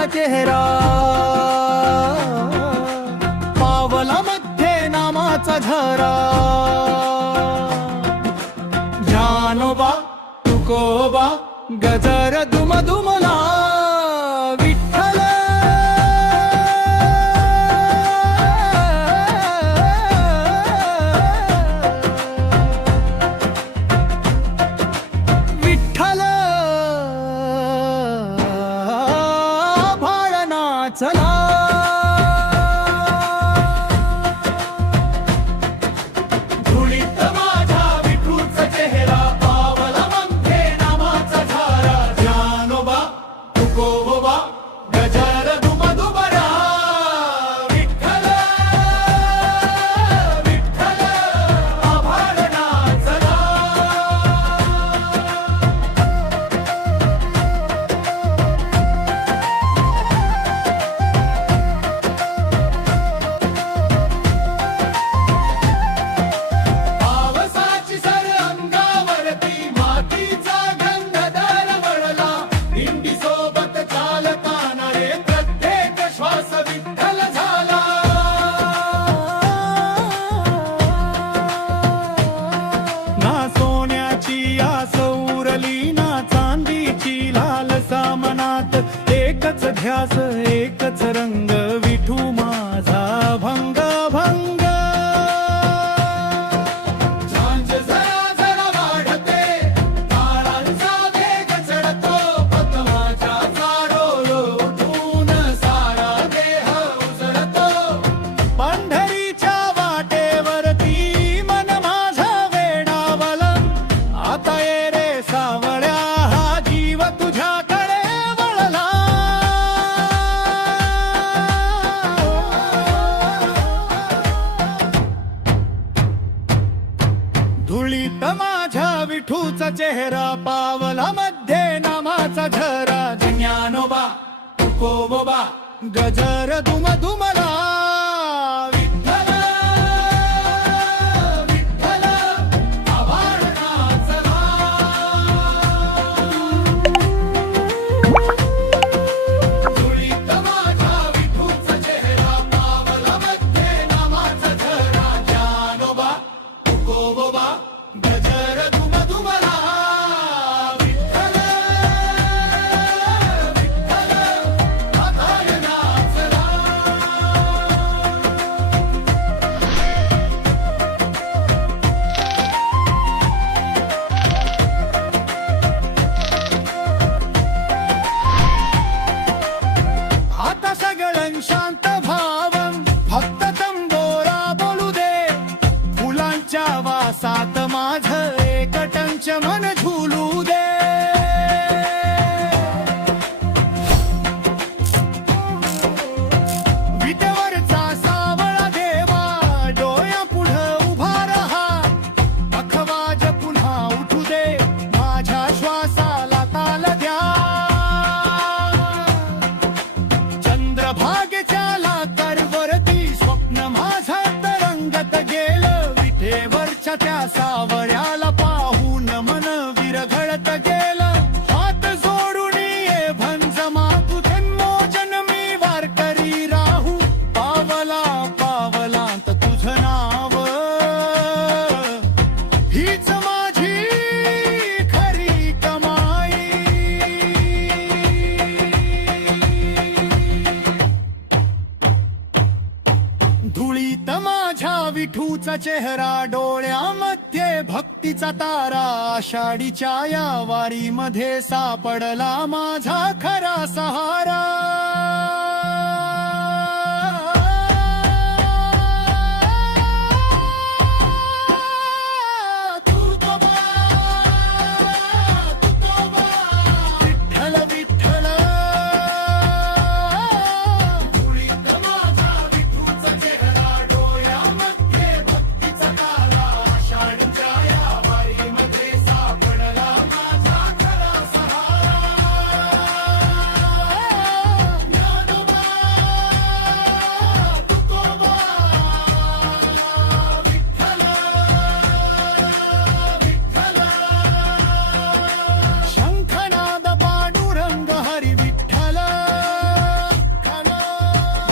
विठूचा चेहरा, पावलामध्ये नामाचा झरा. ज्ञानोबा तुकोबा गजर दुमदुमला विठ्ठल. विठ्ठल भाळ नाचला. एकच ध्यास एकच रंग विठू माझा भंग भंग. झांज जरा जरा वाढते, काळांचा वेग चढतो, पद्माच्या चारोळो उठून सारा देह उजळतो. पंढरीच्या वाटेवरती मन माझा वेडावला, आता ये रे सावळ्या हा जीव तुझ्याकडे. धुळीत माझ्या विठूचा चेहरा, पावला मध्ये नामाचा झरा. ज्ञानोबा तुकोबा गजर दुमदुमला विठ्ठल. विठ्ठल आभाळ नाचला. धुळीत माझ्या विठूचा चेहरा, पावला मध्ये नामाचा झरा. ज्ञानोबा तुकोबा गजर दुमदुमला विठ्ठल. विठ्ठल आभाळ नाचला. आता सगळं शांत भावं, फक्त तंबोरा बोलू दे. फुलांच्या वासात माझं एकटंच मन झुलू दे. विटेवरचा सावळा देवा, डोळ्या पुढं उभा रहा. अखवाज पुन्हा उठू दे, माझ्या श्वासाला ताल द्या. चंद्रभागेच्या लाकरवरती स्वप्न माझं तरंगत गेलं. विठेवरच्या त्या सावळ्याला पाहून मन विरघळत गेलं. हात जोडून ये भंजमा, तू जन्मोजन्मी वारकरी राहू. पावला पावलांत तुझं नाव, हीच माझी खरी कमाई. धुळीत माझ्या विठूचा चेहरा, डोळ्यामध्ये भक्तीचा तारा. आषाढीच्या या वारीमध्ये सापडला माझा खरा सहारा.